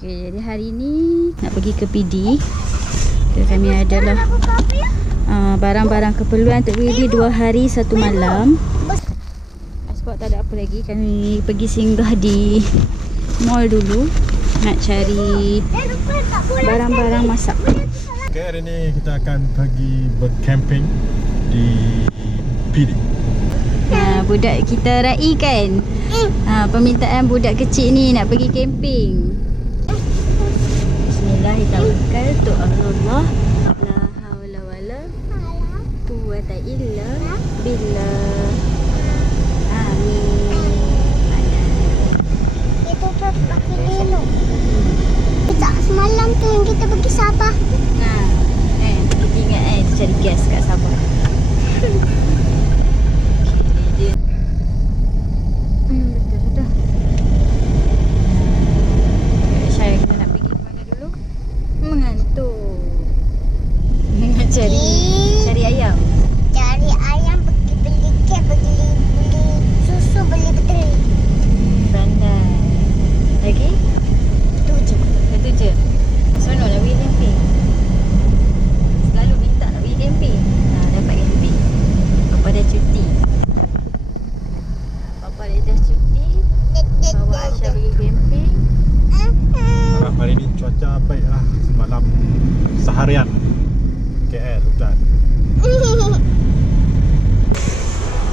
Okay, jadi hari ni nak pergi ke PD. Kami adalah barang-barang keperluan untuk PD 2 hari 1 malam. Sebab tak ada apa lagi, kami pergi singgah di mall dulu nak cari barang-barang masak. Okay, hari ni kita akan pergi bercamping di PD. Budak kita Rai kan, permintaan budak kecil ni nak pergi camping. Bismillahirrahmanirrahim. Allah, la haula wala quwwata illa billah. Itu tu pakai lelok. Kita semalam tu yang kita pergi Sabah. Kita ingat cari gas kat Sabah. Betul dah. Saya kita nak pergi ke mana dulu? Mengantuk. Nak cari ayam. Cari ayam, pergi beli kek, beli susu, beli betul. Pandai. Lagi? Itu je. Seronok nak pergi camping. Selalu minta nak pergi camping. Dapat camping. Papa dah cuti. Bawa Aisyah pergi camping. Harap hari ni cuaca baik lah. Semalam seharian KL hujan.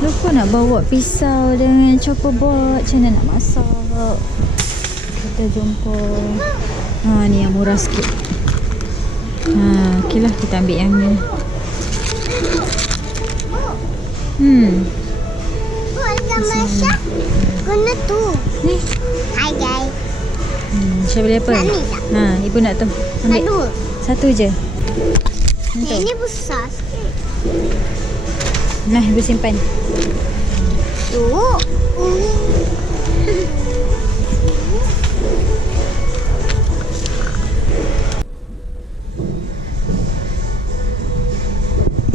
Lupa nak bawa pisau dengan chopper board. Macam mana nak masak? Kita jumpa ni yang murah sikit. Ok lah, kita ambil yang ni. Masak guna tu. Ni Hai guys. Syah beli apa? Nak ni tak? Ibu nak tu. Ambil Nak 2. satu je. Ini besar sikit. Nah, ibu simpan. Tu.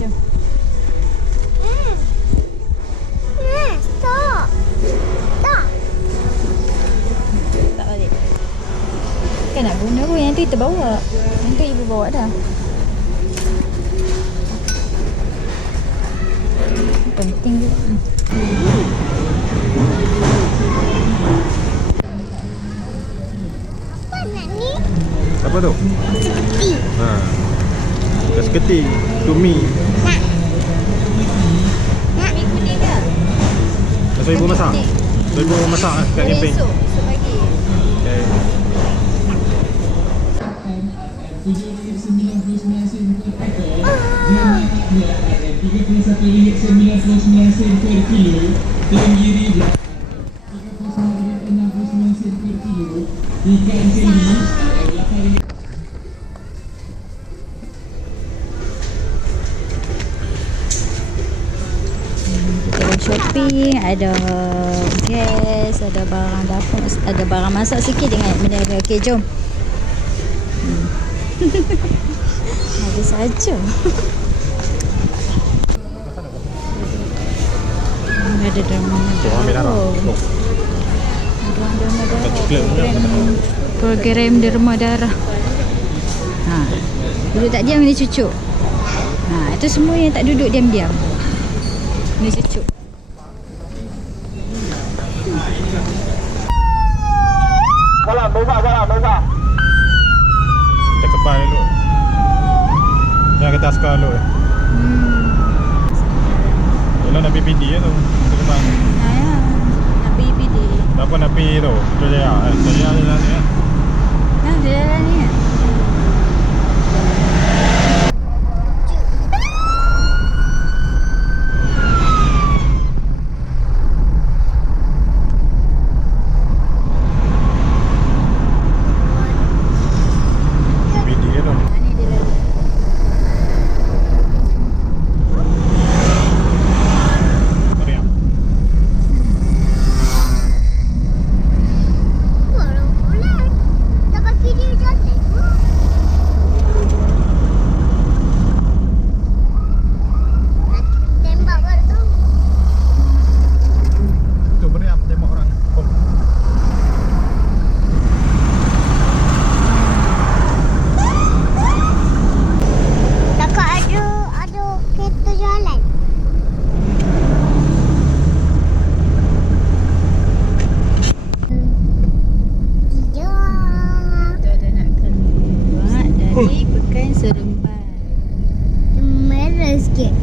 Jom. Stop. Tak. Tak balik. Kan nak guna pun. Yang tu kita bawa. Yang tu ibu bawa dah. Penting juga. Apa nak ni? Apa tu? Seketi. Gas keti, tumi. Nak. Ni kuning dah. So ibu masak? So ibu masak kat camping? Esok pagi. Okay. Shopping, ada gas, ada barang dapur, ada barang masak sikit dengan mineral. Okey, jom. Ada saja. Ada drama Ambil darah. program derma darah. Duduk tak diam ni cucuk. Itu semua yang tak duduk diam-diam. Ni cucuk. Salam. Kita kebal dulu. Jangan kita askar dulu. Kalau nak pergi PD tu. Kita kebal. Nak pergi PD. Apa nak pergi tu? Jaya ni lah. Dia jalan ni. Dapat video jatuh. sikit.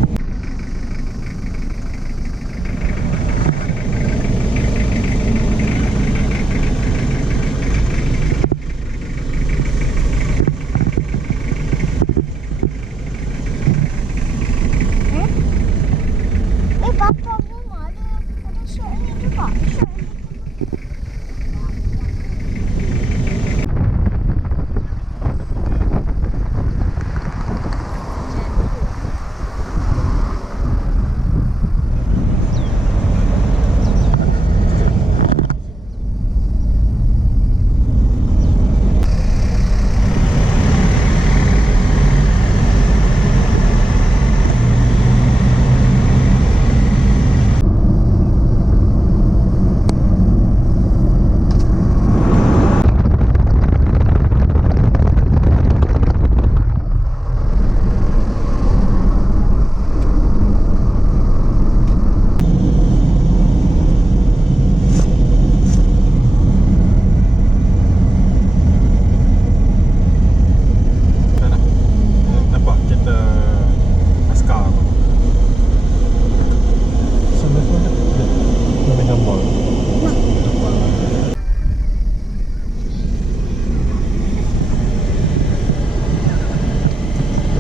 Papa rumah ada shot ni juga. Shot ni.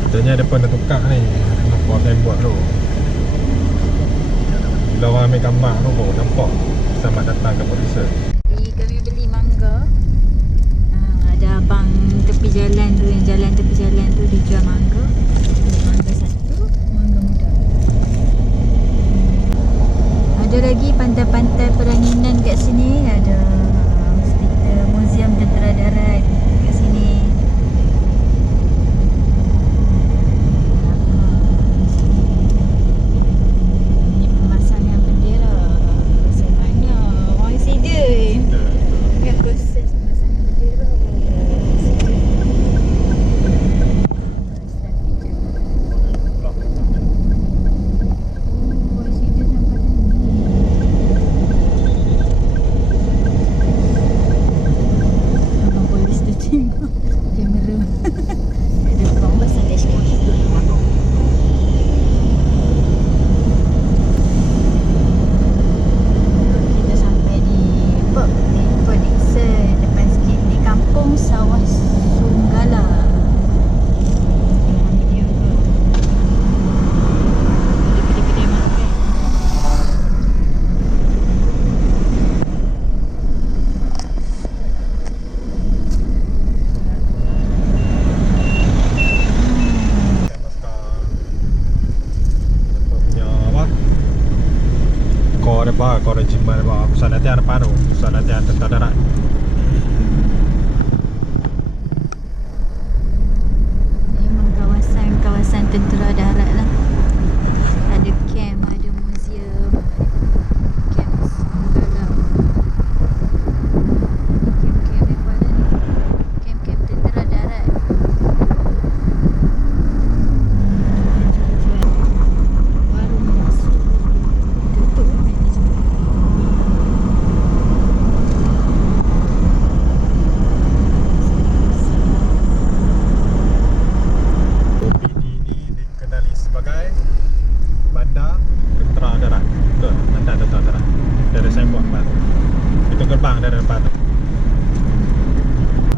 Katanya depan dah tukar ni. Apa saya buat tu? Bila orang ambil gambar tu baru nampak. Selamat datang ke producer. Kami beli mangga. Ada abang tepi jalan tu, yang jalan tepi jalan tu dia jual mangga. Mangga satu, mangga muda. Ada lagi pantai-pantai peranginan kat sini. Ada hospital, muzium tentera darat kat sini. Ini pemasangan bendera. Pasal mana orang residen. Yang proses pemasangan bendera. Kau regimen pusat latihan depan tu, pusat latihan tentera darat. Memang kawasan tentera darat lah. Ada camp, ada muzium, ada camp segala. Camp-camp apa dah ni? Camp-camp tentera darat. Baru masuk. Tutup ni je. OPD ni dikenali sebagai Bandar Tentera Darat. Betul, Bandar Tentera Darat. Dia ada signboard depan tu. Itu gerbang dia ada depan tu.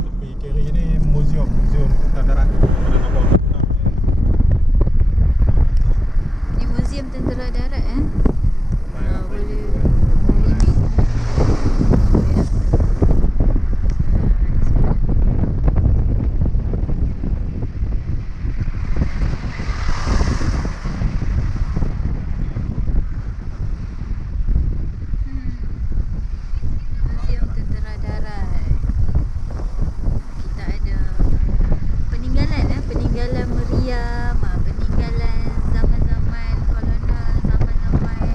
Tepi kiri ni muzium Tentera Darat. Ada nombor tentera. Ni muzium tentera darat boleh boleh Muzium Tentera Darat. Kita ada peninggalan meriam, peninggalan zaman-zaman kolonial, zaman-zaman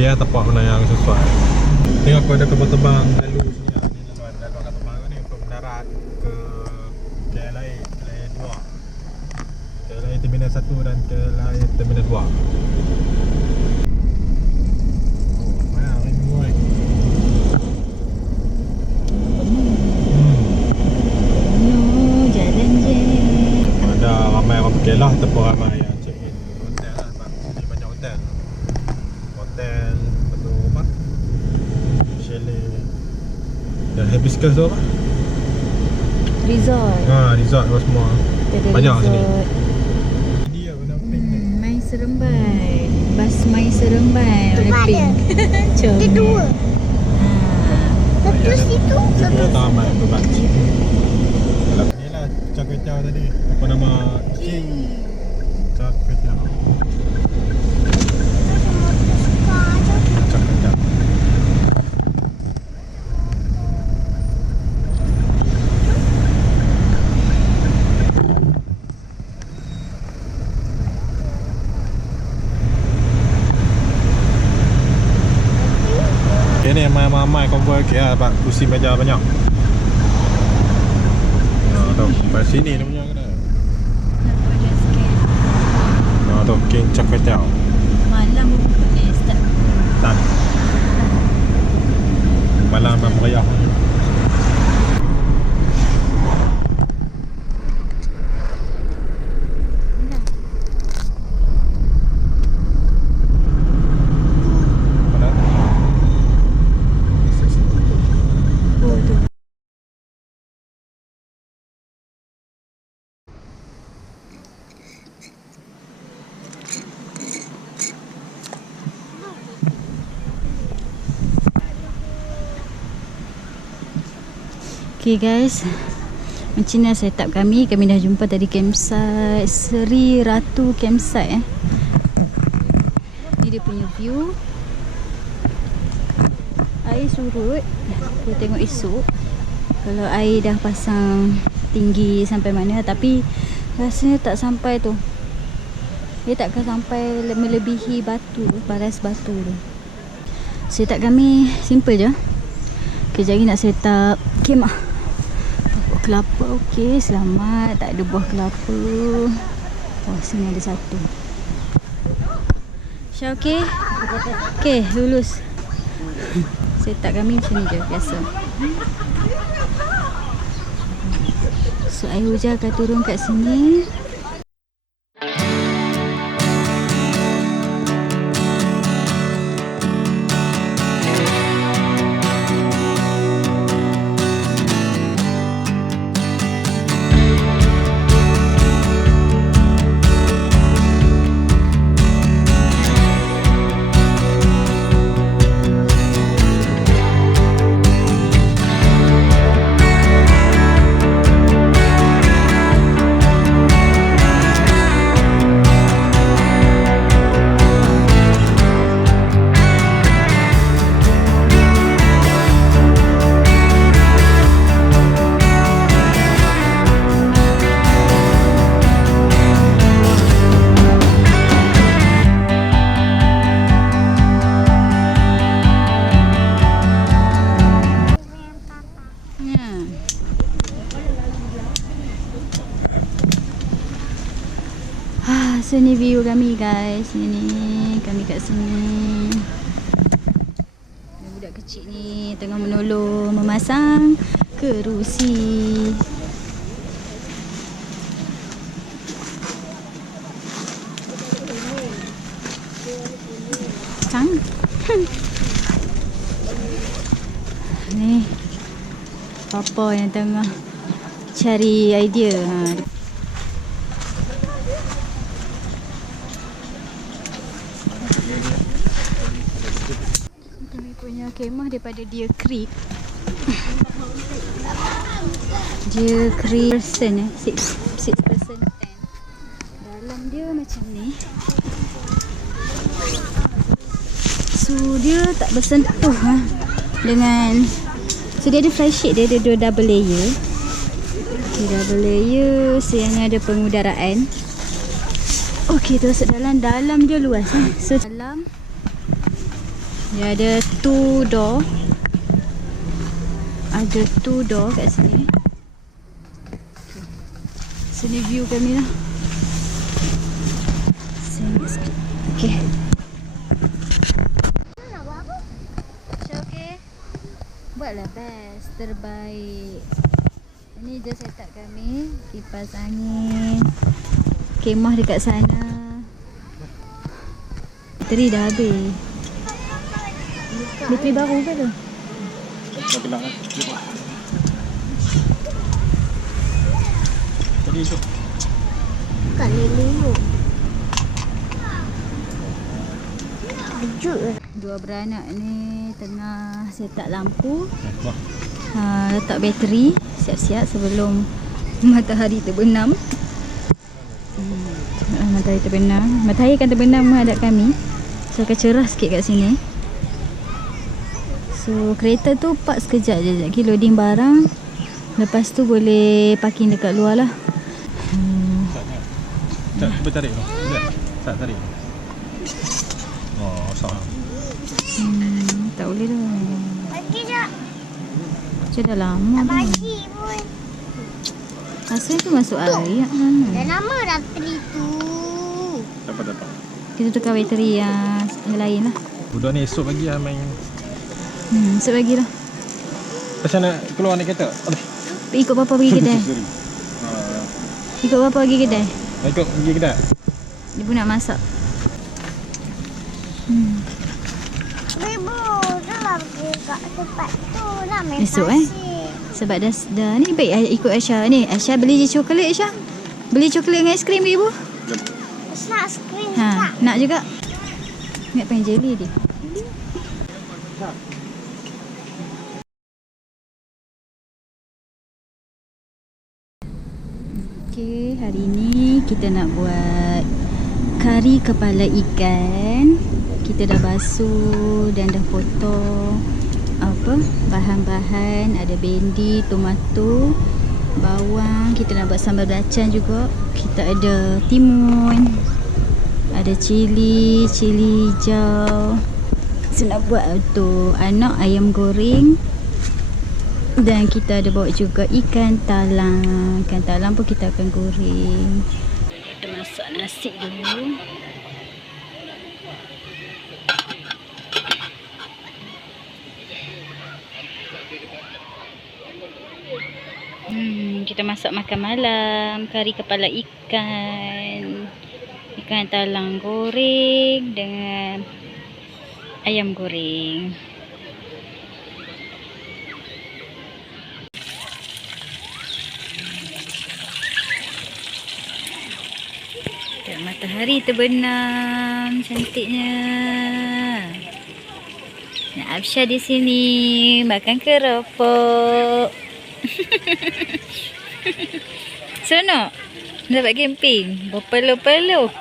tapi ya tempat mana yang sesuai. Tengok aku ada kapal terbang lalu sini lah. Ni laluan kapal terbang ni untuk mendarat ke KLIA 2, KLIA Terminal 1 dan KLIA Terminal 2. Okey lah, tempat ramai yang check in hotel lah. Sebab sini banyak hotel. Hotel, betul apa? Chalet. Dan hibiscus tu apa? Resort. Resort tu semua. Banyak sini. Dia warna pink ni. Main Seremban. Bas main Seremban warna Tempat pink. Ada dua. Lepas itu Kita tamat berbak. Kalau ni lah Char Kway Teow tadi. Apa nama? King Char Kway Teow. Char Kway Teow. Ni ramai-ramai konvoi ke lah sebab kursi meja banyak. Tu, sampai sini dia punya kena. Tu, King Char Kway Teow. Malam buka start. Tak. Malam meriah. Okay guys, macam ni setup kami. Kami dah jumpa tadi campsite Seri Ratu Campsite Ni dia punya view. Air surut. Kita tengok esok kalau air dah pasang tinggi sampai mana. Tapi rasanya tak sampai tu. Dia takkan sampai melebihi batu, baras batu tu. Setup kami simple je. Kejap lagi nak setup kemah. Kelapa okey, selamat. Tak ada buah kelapa. Oh, sini ada satu. Syah okey? Okey, lulus. Setup kami macam ni je, biasa. So, air hujan akan turun kat sini. So ni view kami guys. Ni kami kat sini. Budak kecil ni tengah menolong memasang kerusi. Cang. Ni papa yang tengah cari idea. Kami punya kemah daripada Deer Creek. Deer Creek person 6 person tent. Dalam dia macam ni. So dia tak bersentuh dengan. So dia ada fly shade, dia ada dua double layer. Okay, double layer. So yang ni ada pengudaraan. Okay, terus dalam dia luas. So dalam Dia ada 2 door. Ada 2 door kat sini. Sini view kami lah. Sini sikit. Okay. Okay. Buatlah best. Terbaik. Ini je setup kami. Kipas angin. Kemah dekat sana. Bateri dah habis. Bateri baru ke tu? Dah gelap lah. Tadi tu. Bukan leluk. Kejut. Dua beranak ni tengah setup lampu. Wah. Letak bateri. Siap-siap sebelum matahari terbenam. Matahari terbenam. Matahari akan terbenam menghadap kami. So akan cerah sikit kat sini. So kereta tu park sekejap je. Sekejap lagi loading barang. Lepas tu boleh parking dekat luar lah. Tak, cuba tarik tu. Lihat. Tak tarik. Oh, salah. Tak boleh dah. Bagi tak? Macam dah lama dah. Bagi pun. Rasanya tu masuk air. Dah lama dah bateri tu. Dapat. Kita tukar bateri yang lain lah. Budak ni esok pagi lah main. Esok lagi lah. Macam nak keluar naik kereta? Aduh. Ikut bapa pergi kedai. Sorry. Ikut bapa pergi kedai. Ikut pergi kedai? Dia pun nak masak. Ibu, dah lah pergi kat tempat tu lah main Esok, pasir. Sebab dah ni baik ikut Aisyah ni. Aisyah beli je coklat Aisyah. Beli coklat dengan aiskrim ke ibu? Nak skrin Ha, nak juga. Ingat pengen jelly dia. Okey, hari ni kita nak buat kari kepala ikan. Kita dah basuh dan dah potong bahan-bahan. Ada bendi, tomato, bawang. Kita nak buat sambal belacan juga. Kita ada timun, ada cili hijau. Kita nak buat tu anak ayam goreng. Dan kita ada bawa juga ikan talang. Ikan talang pun kita akan goreng. Kita masak nasi dulu. Kita masak makan malam. Kari kepala ikan. Ikan talang goreng dengan ayam goreng. Matahari terbenam cantiknya. Nak Absyah di sini makan keropok. Seronok dapat camping berpeluh-peluh.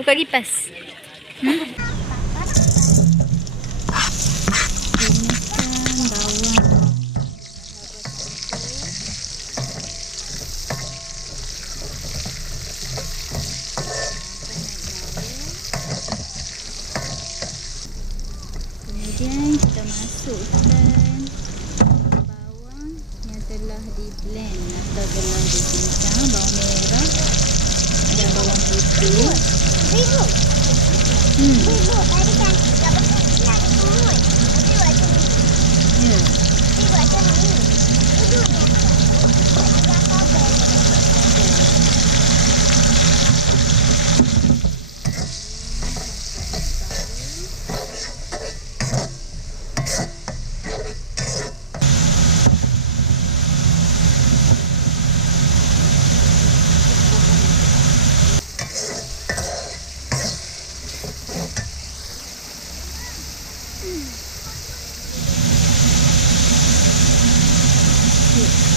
Buka kipas. Kemudian kita masukkan bawang yang telah di blend atau telah dicincang, bawang merah dan bawang putih. Ibu. Ibu, tadi kan tak betul nak semua. Tapi buat macam ni. Ya. Tapi buat macam ni. Ibu ni. Dah sabar.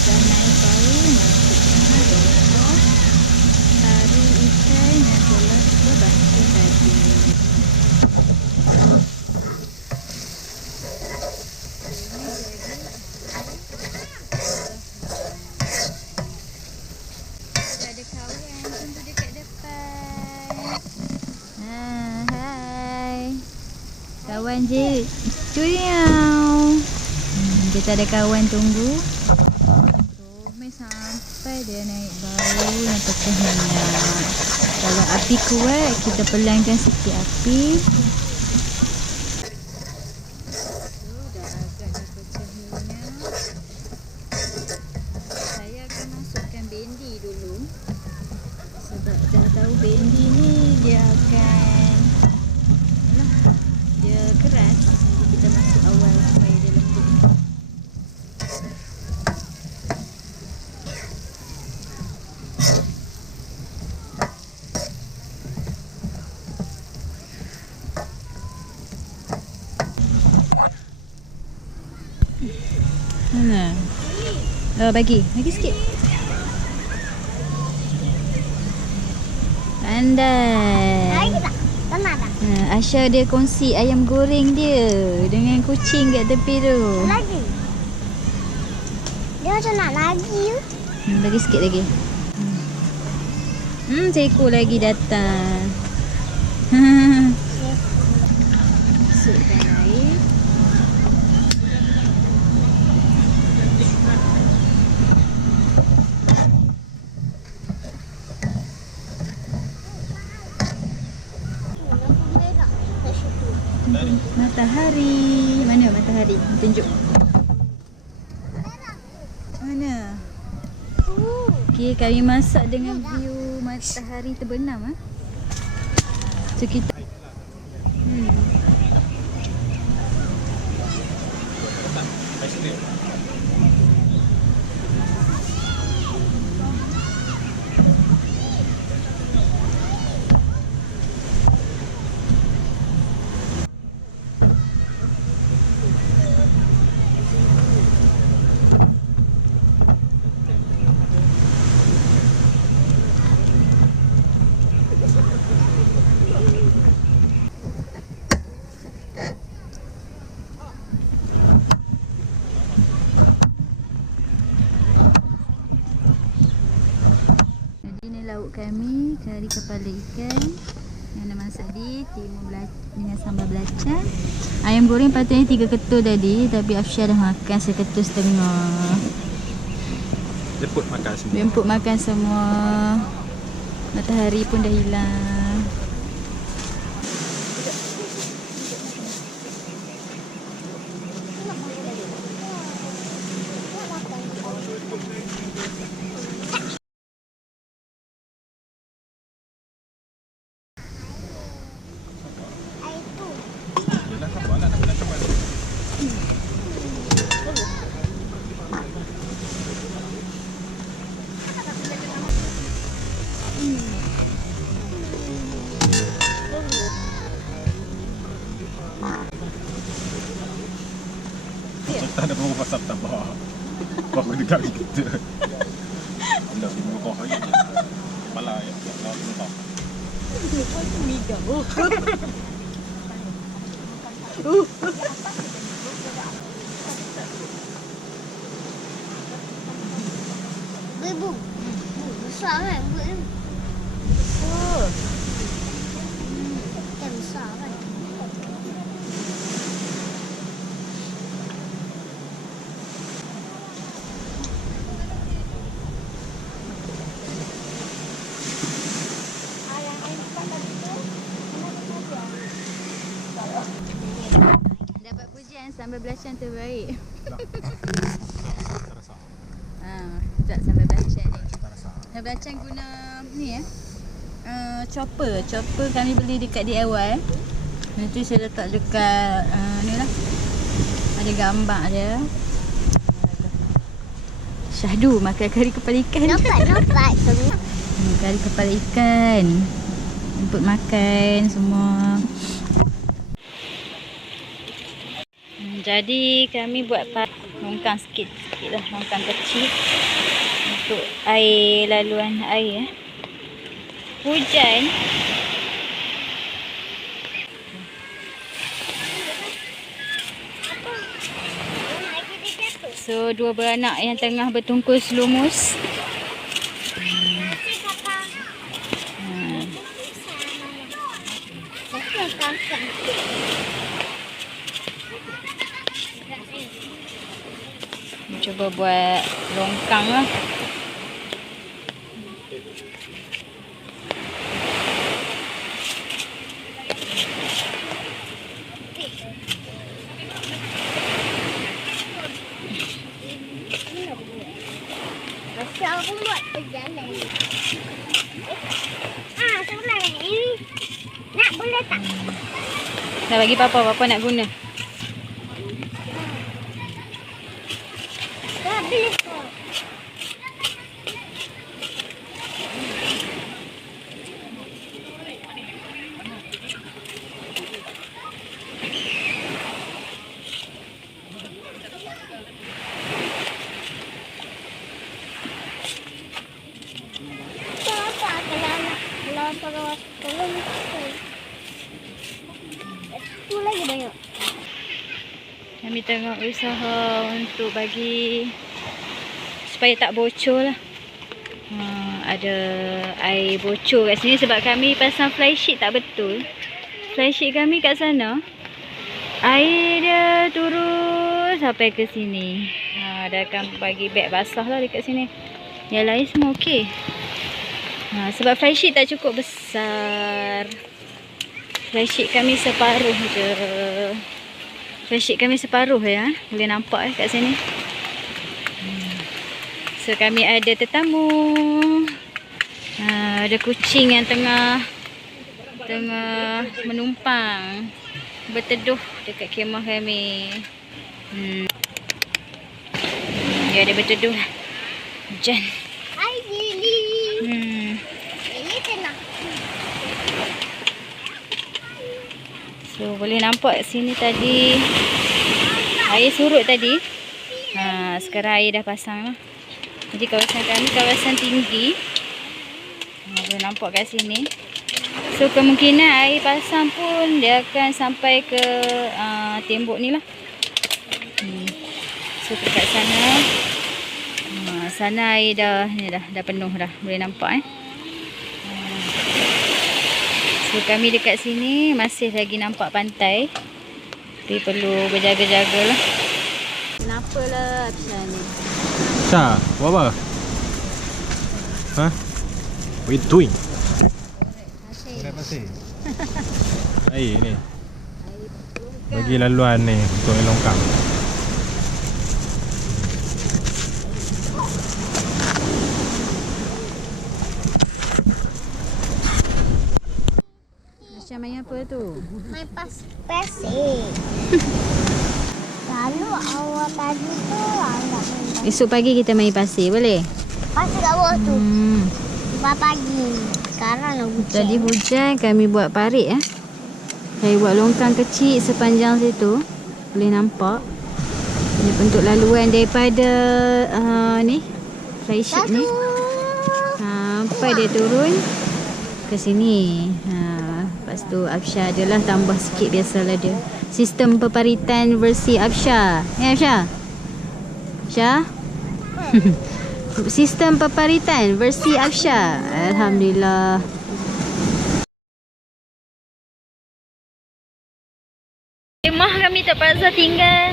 Dah naik bau, masukkan bawang, kari ikan yang telah kita basuh tadi. Ada kawan tunggu dekat depan. Hai. Kawan je Curiau. Kita ada kawan tunggu. Romel sampai dia naik bau yang pecah minyak. Kalau api kuat, kita pelankan sikit api. Dah agak dah pecah minyak. Saya akan masukkan bendi dulu. Sebab dah tahu bendi ni dia akan dia keras. Jadi kita masuk awal supaya dia lembut. Mana? Bagi sikit. Pandai. Lagi tak? Pernah tak? Asha dia kongsi ayam goreng dia dengan kucing kat tepi tu. Lagi. Dia macam nak lagi. Bagi sikit lagi. Seekor lagi datang. Masukkan air. Matahari. Mana matahari? Tunjuk. Mana? Okey, kami masak dengan view matahari terbenam. So kita lauk kami, kari kepala ikan yang dah masak di timun dengan sambal belacan. Ayam goreng patutnya 3 ketul tadi, tapi Afsyah dah makan seketul setengah. Jemput makan semua. Jemput makan semua. Matahari pun dah hilang. Tak ada apa-apa pasal tambah. Kau dekat kita. Anda semua kau hari. Malah ya, kau tahu. Ibu. Besar kan buat ni. Kan besar kan. Dapat pujian sambal belacan terbaik. Tak sambal belacan ni. Sambal belacan guna ni chopper. Chopper kami beli dekat DIY. Nanti saya letak dekat ni lah. Ada gambar dia. Syahdu makan kari kepala ikan. Nampak semua. Kari kepala ikan. Jemput makan semua. Jadi kami buat longkang sikit lah, longkang kecil untuk air, laluan air. Hujan. So dua beranak yang tengah bertungkus lumus. cuba buat longkang lah. Rasa aku buat berjalan. Sebenarnya ini nak boleh tak? Dah bagi papa nak guna. Dah boleh kok. Itu lagi banyak. Kami tengah usaha untuk bagi supaya tak bocor lah. Ada air bocor kat sini sebab kami pasang flysheet tak betul. Flysheet kami kat sana, air dia turun sampai ke sini. Dah akan bagi beg basah lah dekat sini. Yang lain semua okey. Sebab flysheet tak cukup besar. Flysheet kami separuh je. Flysheet kami separuh ya. Boleh nampak kat sini. So kami ada tetamu. Ada kucing yang tengah menumpang, berteduh dekat kemah kami. Dia ada berteduh. Hujan. Hai Lily. Lily tenang. So boleh nampak sini tadi air surut tadi. Sekarang air dah pasang lah. Jadi kawasan kami kawasan tinggi. Boleh nampak kat sini. So kemungkinan air pasang pun dia akan sampai ke tembok ni lah. So dekat sana, sana air dah penuh dah. Boleh nampak So kami dekat sini masih lagi nampak pantai. Tapi perlu berjaga-jaga lah. Kenapa lah Absha ni? Syah, buat apa? What are you doing? Air pasir. Air ni. Bagi laluan ni untuk air longkang. Absha main apa tu? Main pasir. Lalu awal tadi tu agak main Esok pagi kita main pasir boleh? pasir kat bawah tu. Lepas pagi. Sekarang dah hujan. Tadi hujan kami buat parit Kami buat longkang kecil sepanjang situ. Boleh nampak. Ini bentuk laluan daripada ni flysheet ni. Sampai dia turun ke sini. Lepas tu Absha adalah tambah sikit, biasalah dia. Sistem peparitan versi Absha. Absha? Absha? Sistem peparitan versi Absha. Alhamdulillah. Kemah kami terpaksa tinggal.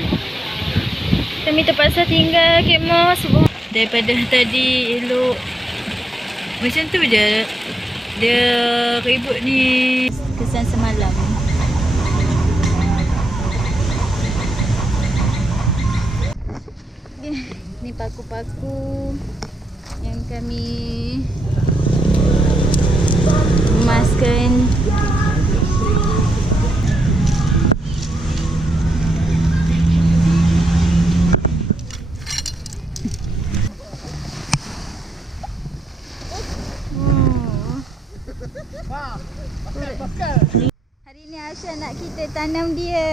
Kemah sebab daripada tadi elok. Macam tu je. Dia ribut ni. Kesan semalam. Ni paku-paku yang kami emaskan. Hari ni Aisyah nak kita tanam dia.